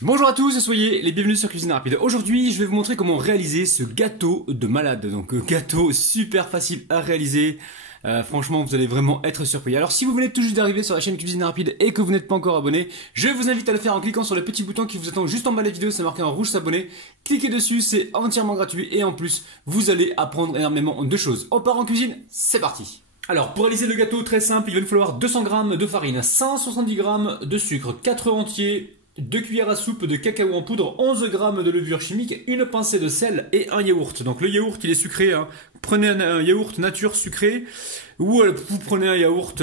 Bonjour à tous et soyez les bienvenus sur Cuisine Rapide. Aujourd'hui, je vais vous montrer comment réaliser ce gâteau de malade. Donc, gâteau super facile à réaliser. Franchement, vous allez vraiment être surpris. Alors, si vous venez tout juste d'arriver sur la chaîne Cuisine Rapide et que vous n'êtes pas encore abonné, je vous invite à le faire en cliquant sur le petit bouton qui vous attend juste en bas de la vidéo. C'est marqué en rouge s'abonner. Cliquez dessus, c'est entièrement gratuit et en plus, vous allez apprendre énormément de choses. On part en cuisine, c'est parti. Alors, pour réaliser le gâteau, très simple, il va nous falloir 200 g de farine, 170 g de sucre, 4 œufs entiers, 2 cuillères à soupe de cacao en poudre, 11 g de levure chimique, une pincée de sel et un yaourt. Donc le yaourt il est sucré, hein. Prenez un yaourt nature sucré ou vous prenez un yaourt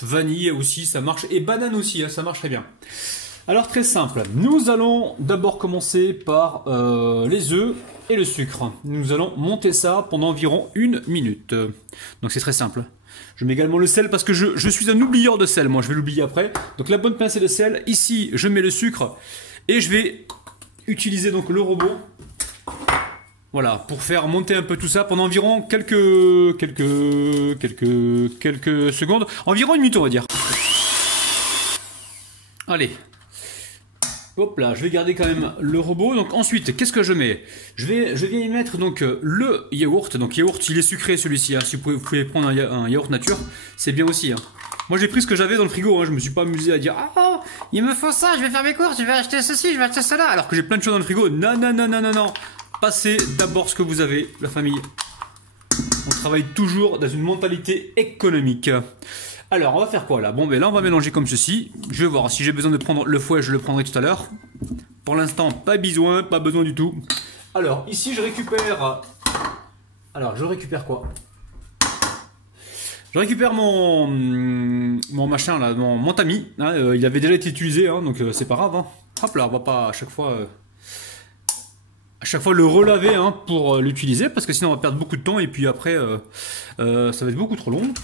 vanille aussi, ça marche, et banane aussi, hein, ça marche très bien. Alors très simple, nous allons d'abord commencer par les œufs et le sucre. Nous allons monter ça pendant environ 1 minute. Donc c'est très simple. Je mets également le sel parce que je suis un oublieur de sel, moi je vais l'oublier après. Donc la bonne pincée de sel, ici je mets le sucre et je vais utiliser donc le robot. Voilà, pour faire monter un peu tout ça pendant environ quelques secondes, environ 1 minute on va dire. Allez. Hop là, je vais garder quand même le robot. Donc ensuite, qu'est-ce que je mets? Je vais y mettre donc le yaourt. Donc yaourt, il est sucré celui-ci. Hein. Si vous pouvez prendre un yaourt nature, c'est bien aussi. Hein. Moi j'ai pris ce que j'avais dans le frigo. Hein. Je me suis pas amusé à dire ah il me faut ça, je vais faire mes courses, je vais acheter ceci, je vais acheter cela. Alors que j'ai plein de choses dans le frigo. Non non non non non non. Passez d'abord ce que vous avez, la famille. On travaille toujours dans une mentalité économique. Alors, on va faire quoi là? Bon, ben là, on va mélanger comme ceci. Je vais voir si j'ai besoin de prendre le fouet, je le prendrai tout à l'heure. Pour l'instant, pas besoin du tout. Alors, ici, je récupère... Alors, je récupère quoi? Je récupère mon machin là, mon tamis. Hein, il avait déjà été utilisé, hein, donc c'est pas grave. Hein. Hop là, on va pas à chaque fois le relaver hein, pour l'utiliser, parce que sinon on va perdre beaucoup de temps et puis après, ça va être beaucoup trop long.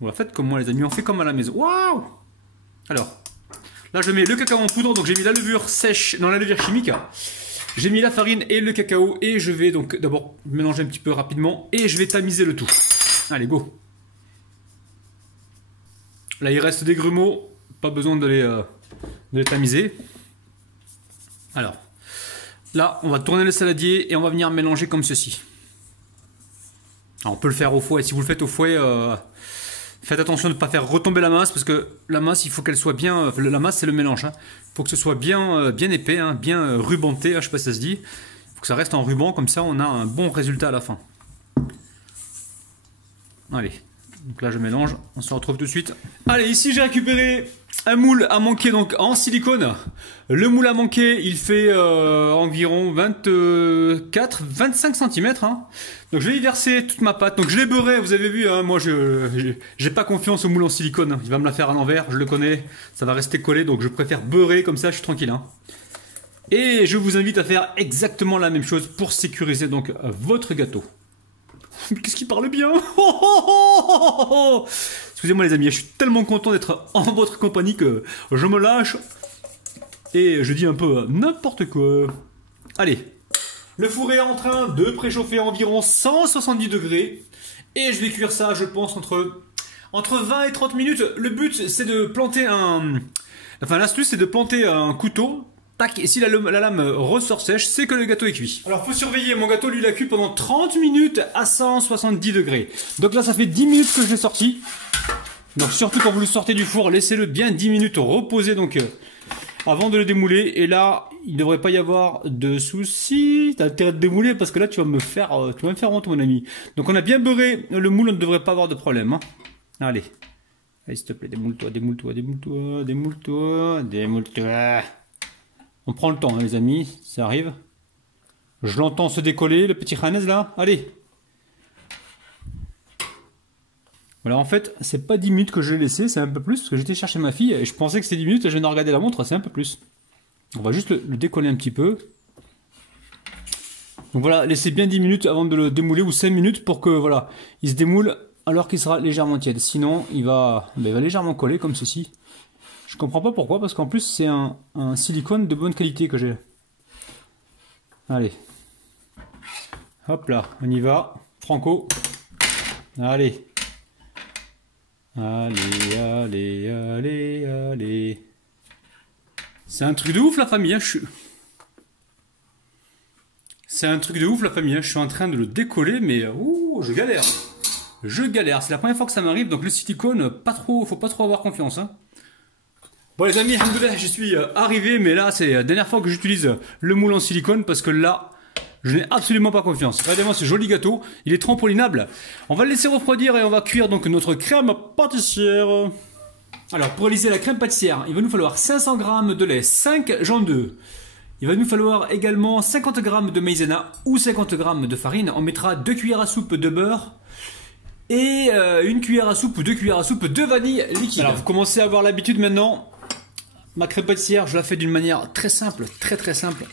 Voilà, faites comme moi les amis, on fait comme à la maison. Waouh! Alors, là je mets le cacao en poudre, donc j'ai mis la levure sèche, non la levure chimique. J'ai mis la farine et le cacao et je vais donc d'abord mélanger un petit peu rapidement et je vais tamiser le tout. Allez, go! Là il reste des grumeaux, pas besoin de les tamiser. Alors, là on va tourner le saladier et on va venir mélanger comme ceci. Alors, on peut le faire au fouet, si vous le faites au fouet... Faites attention de ne pas faire retomber la masse parce que la masse il faut qu'elle soit bien. La masse c'est le mélange. Il faut que ce soit bien, bien épais, hein, bien rubanté. Je sais pas si ça se dit. Il faut que ça reste en ruban comme ça on a un bon résultat à la fin. Allez. Donc là je mélange. On se retrouve tout de suite. Allez, ici j'ai récupéré un moule à manquer donc en silicone. Le moule à manquer il fait environ 24-25 cm. Hein. Donc je vais y verser toute ma pâte. Donc je l'ai beurré, vous avez vu, hein, moi j'ai pas confiance au moule en silicone. Il va me la faire à l'envers, je le connais, ça va rester collé. Donc je préfère beurrer comme ça, je suis tranquille. Hein. Et je vous invite à faire exactement la même chose pour sécuriser donc votre gâteau. Qu'est-ce qui parle bien? Excusez-moi les amis, je suis tellement content d'être en votre compagnie que je me lâche et je dis un peu n'importe quoi. Allez. Le four est en train de préchauffer à environ 170 degrés. Et je vais cuire ça, je pense, entre 20 et 30 minutes. Le but, c'est de planter un... Enfin, l'astuce, c'est de planter un couteau. Tac, et si la lame ressort sèche, c'est que le gâteau est cuit. Alors, faut surveiller. Mon gâteau, lui, il a cuit pendant 30 minutes à 170 degrés. Donc là, ça fait 10 minutes que je l'ai sorti. Donc, surtout quand vous le sortez du four, laissez-le bien 10 minutes reposer, donc... avant de le démouler, et là, il ne devrait pas y avoir de soucis. T'as intérêt de démouler parce que là, tu vas me faire honte, mon ami. Donc, on a bien beurré le moule, on ne devrait pas avoir de problème. Hein. Allez. Allez, s'il te plaît, démoule-toi, démoule-toi, démoule-toi, démoule-toi, démoule-toi. On prend le temps, hein, les amis, ça arrive. Je l'entends se décoller, le petit Hanez, là. Allez. Voilà, en fait, c'est pas 10 minutes que je l'ai laissé, c'est un peu plus, parce que j'étais chercher ma fille, et je pensais que c'était 10 minutes, et je viens de regarder la montre, c'est un peu plus. On va juste le décoller un petit peu. Donc voilà, laissez bien 10 minutes avant de le démouler, ou 5 minutes, pour que, voilà, il se démoule alors qu'il sera légèrement tiède. Sinon, il va légèrement coller, comme ceci. Je comprends pas pourquoi, parce qu'en plus, c'est un silicone de bonne qualité que j'ai. Allez. Hop là, on y va. Franco. Allez. Allez, allez, allez, allez. C'est un truc de ouf la famille, hein. C'est un truc de ouf la famille, hein. Je suis en train de le décoller, mais ouh, je galère. Je galère, c'est la première fois que ça m'arrive, donc le silicone, pas trop, faut pas trop avoir confiance. Hein. Bon les amis, alhamdoulilah, je suis arrivé, mais là c'est la dernière fois que j'utilise le moule en silicone, parce que là, je n'ai absolument pas confiance. Regardez-moi ce joli gâteau, il est trampolinable. On va le laisser refroidir et on va cuire donc notre crème pâtissière. Alors pour réaliser la crème pâtissière, il va nous falloir 500 g de lait, 5 jaunes d'œufs. Il va nous falloir également 50 g de maïzena ou 50 g de farine. On mettra 2 cuillères à soupe de beurre et 1 cuillère à soupe ou 2 cuillères à soupe de vanille liquide. Alors vous commencez à avoir l'habitude maintenant. Ma crème pâtissière, je la fais d'une manière très simple, très simple.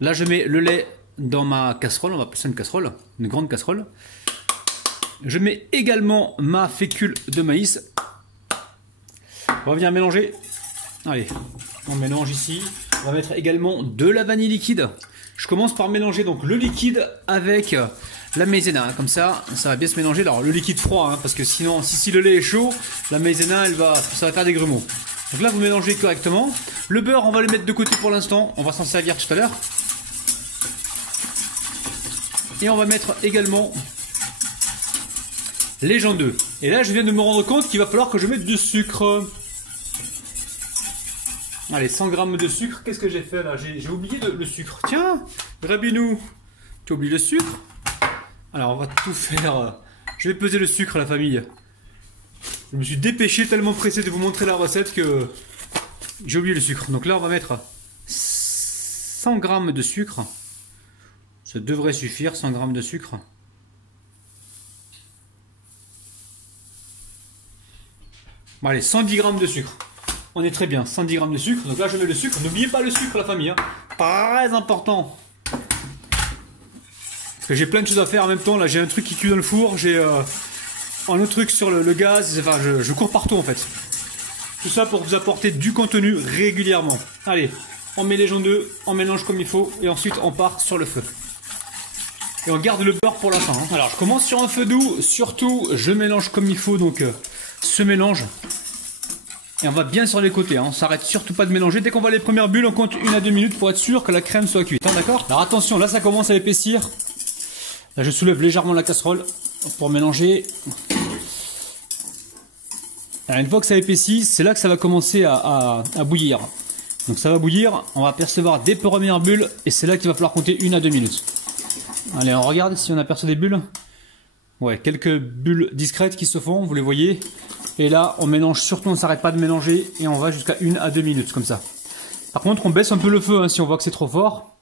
Là je mets le lait dans ma casserole, on va appeler ça une casserole, une grande casserole. Je mets également ma fécule de maïs. On va venir mélanger. Allez, on mélange ici. On va mettre également de la vanille liquide. Je commence par mélanger donc le liquide avec la maïzena. Comme ça va bien se mélanger. Alors le liquide froid, hein, parce que sinon, si le lait est chaud, la maïzena, ça va faire des grumeaux. Donc là, vous mélangez correctement. Le beurre, on va le mettre de côté pour l'instant. On va s'en servir tout à l'heure. Et on va mettre également les jaunes d'œufs. Et là, je viens de me rendre compte qu'il va falloir que je mette du sucre. Allez, 100 g de sucre. Qu'est-ce que j'ai fait là? J'ai oublié le sucre. Tiens, Rabinou, tu as oublié le sucre? Alors, on va tout faire. Je vais peser le sucre, la famille. Je me suis dépêché, tellement pressé de vous montrer la recette que j'ai oublié le sucre. Donc là, on va mettre 100 g de sucre. Ça devrait suffire, 100 g de sucre. Bon, allez, 110 g de sucre. On est très bien, 110 g de sucre. Donc là, je mets le sucre. N'oubliez pas le sucre, la famille. Hein. Très important. Parce que j'ai plein de choses à faire en même temps. Là, j'ai un truc qui cuit dans le four. J'ai un autre truc sur le gaz. Enfin, je cours partout en fait. Tout ça pour vous apporter du contenu régulièrement. Allez, on met les jaunes d'œufs, on mélange comme il faut. Et ensuite, on part sur le feu. Et on garde le beurre pour la fin. Hein. Alors, je commence sur un feu doux. Surtout, je mélange comme il faut. Donc, ce mélange. Et on va bien sur les côtés, hein. On s'arrête surtout pas de mélanger. Dès qu'on voit les premières bulles, on compte 1 à 2 minutes pour être sûr que la crème soit cuite. Hein, d'accord? Alors attention, là ça commence à épaissir. Là je soulève légèrement la casserole pour mélanger. Alors, une fois que ça épaissit, c'est là que ça va commencer à bouillir. Donc ça va bouillir, on va percevoir des premières bulles et c'est là qu'il va falloir compter 1 à 2 minutes. Allez, on regarde si on aperçoit des bulles. Ouais, quelques bulles discrètes qui se font, vous les voyez. Et là, on mélange surtout, on ne s'arrête pas de mélanger et on va jusqu'à 1 à 2 minutes, comme ça. Par contre, on baisse un peu le feu, hein, si on voit que c'est trop fort.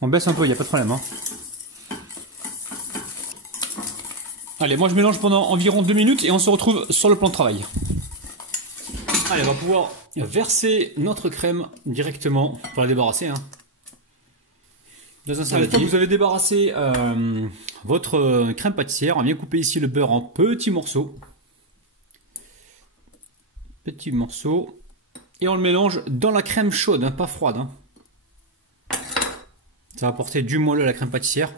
On baisse un peu, il n'y a pas de problème. Hein. Allez, moi je mélange pendant environ 2 minutes et on se retrouve sur le plan de travail. Allez, on va pouvoir verser notre crème directement pour la débarrasser. Hein. Dans un saladier. Une fois que vous avez débarrassé votre crème pâtissière, on va bien couper ici le beurre en petits morceaux. Petits morceaux. Et on le mélange dans la crème chaude, hein, pas froide. Hein. Ça va apporter du moelleux à la crème pâtissière.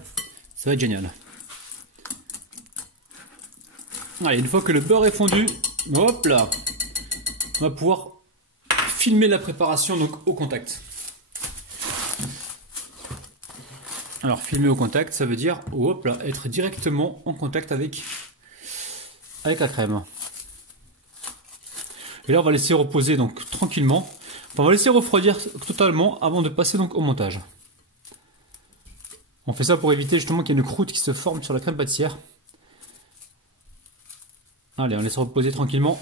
Ça va être génial. Allez, une fois que le beurre est fondu, hop là, on va pouvoir filmer la préparation donc au contact. Alors filmer au contact, ça veut dire hop là, être directement en contact avec la crème. Et là on va laisser reposer donc tranquillement. Enfin, on va laisser refroidir totalement avant de passer donc au montage. On fait ça pour éviter justement qu'il y ait une croûte qui se forme sur la crème pâtissière. Allez, on laisse reposer tranquillement.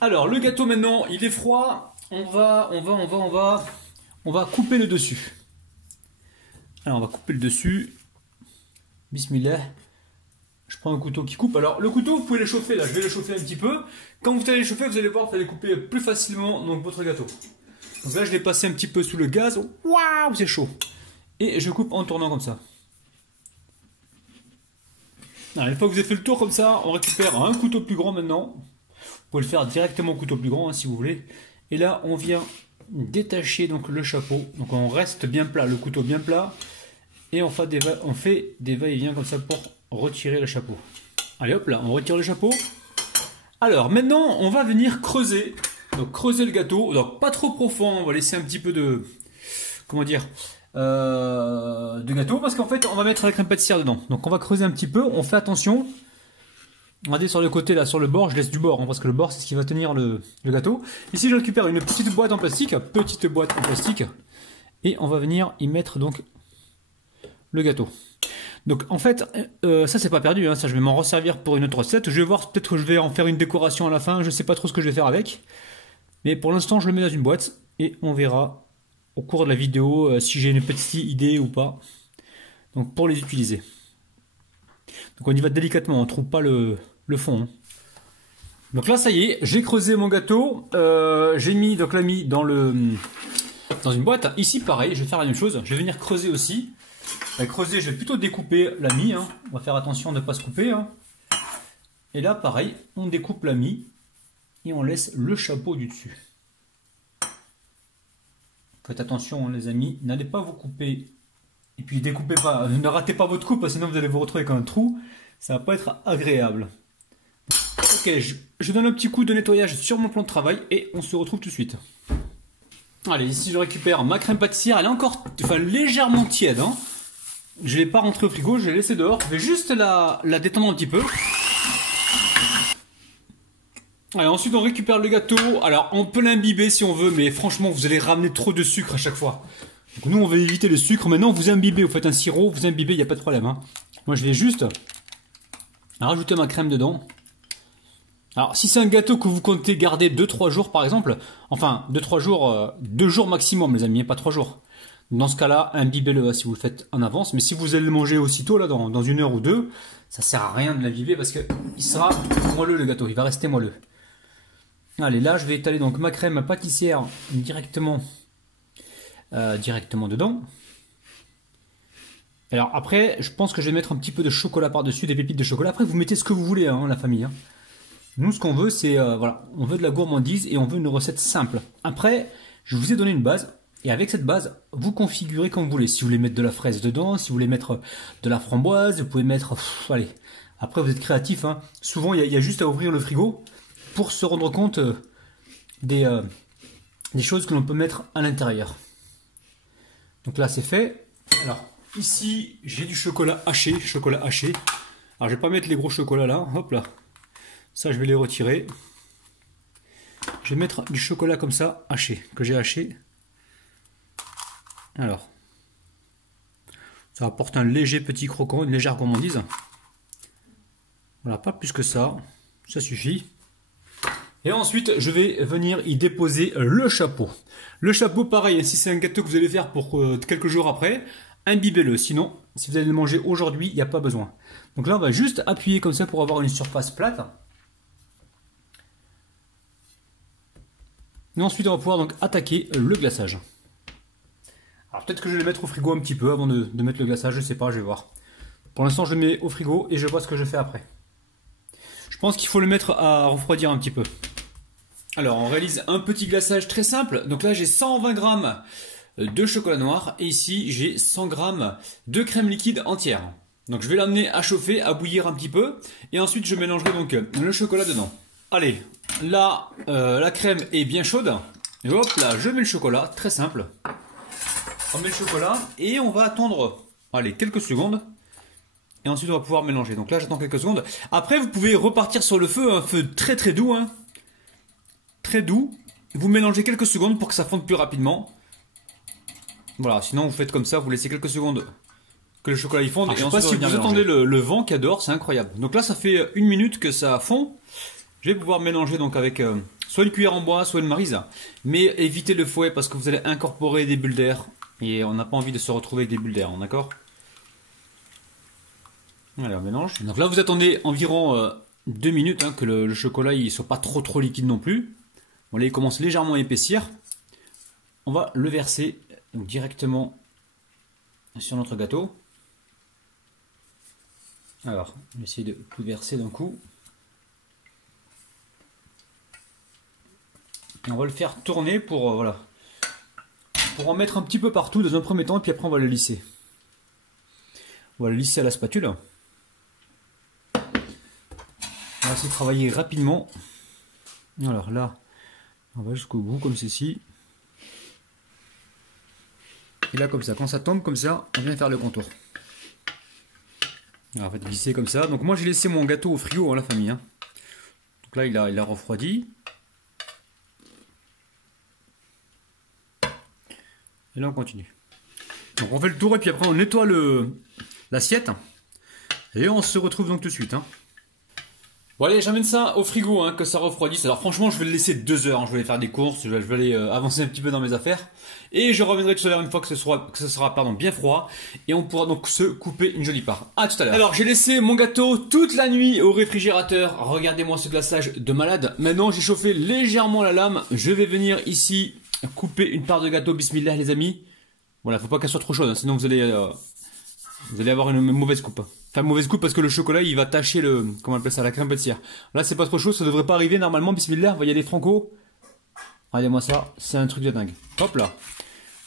Alors le gâteau maintenant, il est froid. On va couper le dessus. Alors on va couper le dessus. Bismillah. Je prends un couteau qui coupe. Alors le couteau, vous pouvez le chauffer là. Je vais le chauffer un petit peu. Quand vous allez le chauffer, vous allez voir, vous allez couper plus facilement donc votre gâteau. Donc là, je l'ai passé un petit peu sous le gaz. Waouh, c'est chaud. Et je coupe en tournant comme ça. Alors, une fois que vous avez fait le tour comme ça, on récupère un couteau plus grand maintenant. Vous pouvez le faire directement au couteau plus grand hein, si vous voulez. Et là, on vient détacher donc le chapeau. Donc on reste bien plat, le couteau bien plat. Et on fait des va-et-vient comme ça pour retirer le chapeau. Allez hop là, on retire le chapeau. Alors maintenant, on va venir creuser Donc creuser le gâteau, donc pas trop profond, on va laisser un petit peu de, comment dire, de gâteau, parce qu'en fait on va mettre la crème pâtissière dedans. Donc on va creuser un petit peu, on fait attention. Regardez sur le côté là, sur le bord, je laisse du bord, hein, parce que le bord c'est ce qui va tenir le gâteau. Ici je récupère une petite boîte en plastique, et on va venir y mettre donc le gâteau. Donc en fait, ça c'est pas perdu, hein, ça je vais m'en resservir pour une autre recette. Je vais voir, peut-être que je vais en faire une décoration à la fin, je sais pas trop ce que je vais faire avec. Mais pour l'instant je le mets dans une boîte et on verra au cours de la vidéo si j'ai une petite idée ou pas. Donc pour les utiliser. Donc on y va délicatement, on ne trouve pas le fond. Hein. Donc là ça y est, j'ai creusé mon gâteau, j'ai mis donc la mie dans une boîte. Ici pareil, je vais faire la même chose, je vais venir creuser aussi. Creuser, je vais plutôt découper la mie, hein. On va faire attention de ne pas se couper. Hein. Et là pareil, on découpe la mie et on laisse le chapeau du dessus. Faites attention hein, les amis, n'allez pas vous couper. Et puis découpez pas, ne ratez pas votre coupe, sinon vous allez vous retrouver avec un trou. Ça va pas être agréable. Ok, je donne un petit coup de nettoyage sur mon plan de travail et on se retrouve tout de suite. Allez, ici je récupère ma crème pâtissière, elle est encore légèrement tiède. Hein. Je ne l'ai pas rentrée au frigo, je l'ai laissée dehors. Je vais juste la détendre un petit peu. Allez, ensuite on récupère le gâteau. Alors on peut l'imbiber si on veut, mais franchement vous allez ramener trop de sucre à chaque fois. Donc nous on va éviter le sucre. Maintenant vous imbibez, vous faites un sirop, vous imbibez, il n'y a pas de problème. Hein. Moi je vais juste rajouter ma crème dedans. Alors si c'est un gâteau que vous comptez garder 2-3 jours par exemple, enfin 2-3 jours, 2 jours maximum les amis, pas 3 jours. Dans ce cas-là, imbibez-le si vous le faites en avance. Mais si vous allez le manger aussitôt, là, dans 1 heure ou 2, ça sert à rien de l'imbiber parce qu'il sera moelleux le gâteau, il va rester moelleux. Allez, là, je vais étaler donc ma crème pâtissière directement dedans. Alors après, je pense que je vais mettre un petit peu de chocolat par-dessus, des pépites de chocolat. Après, vous mettez ce que vous voulez, hein, la famille. Hein. Nous, ce qu'on veut, c'est, voilà, on veut de la gourmandise et on veut une recette simple. Après, je vous ai donné une base. Et avec cette base, vous configurez comme vous voulez. Si vous voulez mettre de la fraise dedans, si vous voulez mettre de la framboise, vous pouvez mettre... allez, après vous êtes créatif. Hein. Souvent, il y a juste à ouvrir le frigo pour se rendre compte des choses que l'on peut mettre à l'intérieur. Donc là, c'est fait. Alors, ici, j'ai du chocolat haché. Alors, je vais pas mettre les gros chocolats là. Hop là. Ça, je vais les retirer. Je vais mettre du chocolat comme ça, haché, que j'ai haché. Alors, ça apporte un léger petit croquant, une légère gourmandise. Voilà, pas plus que ça, ça suffit. Et ensuite, je vais venir y déposer le chapeau. Le chapeau, pareil, si c'est un gâteau que vous allez faire pour quelques jours après, imbibez-le. Sinon, si vous allez le manger aujourd'hui, il n'y a pas besoin. Donc là, on va juste appuyer comme ça pour avoir une surface plate. Et ensuite, on va pouvoir donc attaquer le glaçage. Alors peut-être que je vais le mettre au frigo un petit peu avant de mettre le glaçage, je sais pas, je vais voir. Pour l'instant je le mets au frigo et je vois ce que je fais après. Je pense qu'il faut le mettre à refroidir un petit peu. Alors on réalise un petit glaçage très simple. Donc là j'ai 120 g de chocolat noir et ici j'ai 100 g de crème liquide entière. Donc je vais l'amener à chauffer, à bouillir un petit peu et ensuite je mélangerai donc le chocolat dedans. Allez, là la crème est bien chaude. Et hop là, je mets le chocolat, très simple. On met le chocolat et on va attendre allez, quelques secondes. Et ensuite on va pouvoir mélanger. Donc là j'attends quelques secondes. Après vous pouvez repartir sur le feu, un feu très très doux. Hein. Très doux. Vous mélangez quelques secondes pour que ça fonde plus rapidement. Voilà, sinon vous faites comme ça, vous laissez quelques secondes que le chocolat y fonde. Et ensuite si vous attendez le vent qu'il y a dehors, c'est incroyable. Donc là ça fait 1 minute que ça fond. Je vais pouvoir mélanger donc avec soit une cuillère en bois, soit une maryse. Mais évitez le fouet parce que vous allez incorporer des bulles d'air. Et on n'a pas envie de se retrouver avec des bulles d'air, d'accord? Allez, on mélange. Donc là, vous attendez environ 2 minutes hein, que le chocolat ne soit pas trop liquide non plus. Bon, là, il commence légèrement à épaissir. On va le verser donc, directement sur notre gâteau. Alors, on va essayer de tout verser d'un coup. Et on va le faire tourner pour voilà. Pour en mettre un petit peu partout dans un premier temps, et puis après on va le lisser. On va le lisser à la spatule. On va essayer de travailler rapidement. Alors là, On va jusqu'au bout comme ceci. Et là comme ça, quand ça tombe comme ça, on vient faire le contour. Alors, on va glisser comme ça. Donc moi j'ai laissé mon gâteau au frigo, hein, la famille. Hein. Donc là il a refroidi. Et là on continue. Donc on fait le tour et puis après on nettoie l'assiette. Et on se retrouve donc tout de suite. Hein. Bon allez, j'amène ça au frigo, hein, que ça refroidisse. Alors franchement, je vais le laisser 2 heures. Hein. Je vais aller faire des courses, je vais aller avancer un petit peu dans mes affaires. Et je reviendrai tout à l'heure une fois que ce sera bien froid. Et on pourra donc se couper une jolie part. À tout à l'heure. Alors j'ai laissé mon gâteau toute la nuit au réfrigérateur. Regardez-moi ce glaçage de malade. Maintenant j'ai chauffé légèrement la lame. Je vais venir ici couper une part de gâteau. Bismillah les amis. Voilà, faut pas qu'elle soit trop chaude, hein, sinon vous allez avoir une mauvaise coupe. Enfin, mauvaise coupe parce que le chocolat il va tacher comment on appelle ça, la crème pâtissière. Là c'est pas trop chaud, ça devrait pas arriver normalement. Bismillah, vous voyez les franco. Regardez-moi ça, c'est un truc de dingue. Hop là,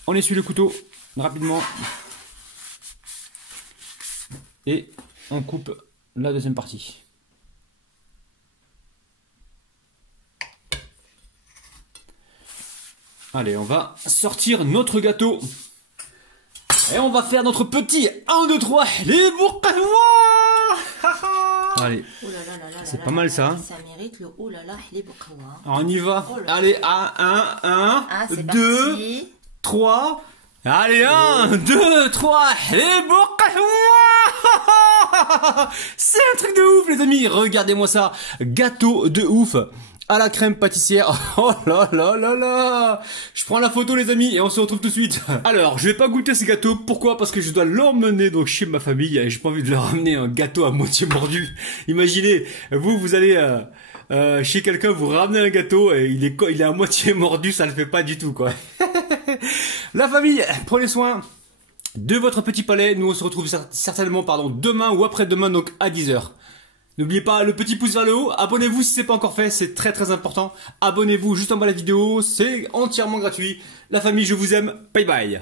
on essuie le couteau rapidement et on coupe la deuxième partie. Allez, on va sortir notre gâteau. Et on va faire notre petit 1, 2, 3, les bourqawa. Allez, c'est pas mal ça. Hein. Ça mérite le oh là là, les bourqawa. Alors on y va. Oh allez, 1, 2, 3. Allez, 1, 2, 3, les bourqawa. C'est un truc de ouf les amis. Regardez-moi ça. Gâteau de ouf. À la crème pâtissière. Oh là là là là. Je prends la photo les amis et on se retrouve tout de suite. Alors je vais pas goûter ce gâteau. Pourquoi? Parce que je dois l'emmener donc chez ma famille et j'ai pas envie de leur ramener un gâteau à moitié mordu. Imaginez, vous allez chez quelqu'un, vous ramenez un gâteau et il est à moitié mordu, ça le fait pas du tout quoi. La famille, prenez soin de votre petit palais. Nous on se retrouve certainement demain ou après-demain donc à 10 h. N'oubliez pas le petit pouce vers le haut, abonnez-vous si c'est pas encore fait, c'est très très important. Abonnez-vous juste en bas de la vidéo, c'est entièrement gratuit. La famille, je vous aime, bye bye.